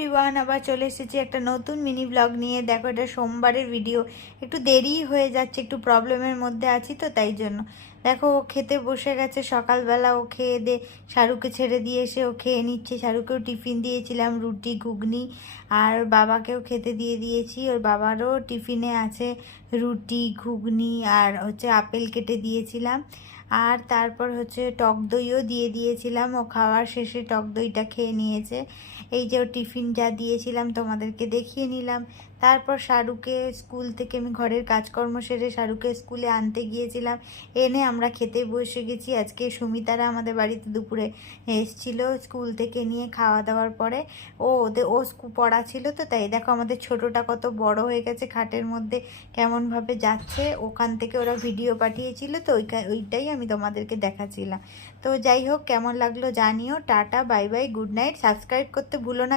Everyone, আবার চলে এসেছি একটা নতুন মিনি ব্লগ নিয়ে। দেখো, এটা সোমবারের ভিডিও, একটু দেরি হয়ে যাচ্ছে, একটু প্রবলেমের মধ্যে আছি তো তাই জন্য। দেখো, ও খেতে বসে গেছে সকালবেলা। ও খেয়ে দে শাহরুখকে ছেড়ে দিয়ে এসে ও খেয়ে নিচ্ছে। শাহরুখকেও টিফিন দিয়েছিলাম, রুটি ঘুগনি, আর বাবাকেও খেতে দিয়ে দিয়েছি। ওর বাবারও টিফিনে আছে রুটি ঘুগনি আর হচ্ছে আপেল কেটে দিয়েছিলাম। আর তারপর হচ্ছে টক দইও দিয়ে দিয়েছিলাম। ও খাওয়ার শেষে টক দইটা খেয়ে নিয়েছে। এই যে ও টিফিন যা দিয়েছিলাম তোমাদেরকে দেখিয়ে নিলাম। তারপর শাহরুখকে স্কুল থেকে আমি ঘরের কাজকর্ম সেরে শাহরুখকে স্কুলে আনতে গিয়েছিলাম। এনে আমরা খেতে বসে গেছি। আজকে সুমিতারা আমাদের বাড়িতে দুপুরে এসেছিল স্কুল থেকে নিয়ে খাওয়া দাওয়ার পরে। ও পড়া ছিল তো তাই। দেখো আমাদের ছোটটা কত বড় হয়ে গেছে, খাটের মধ্যে কেমনভাবে যাচ্ছে। ওখান থেকে ওরা ভিডিও পাঠিয়েছিল তো ওইটাই আমি তোমাদেরকে দেখাচ্ছিলাম। তো যাই হোক, কেমন লাগলো জানিও। Tata, bye bye, good night. Subscribe করতে ভুলো না।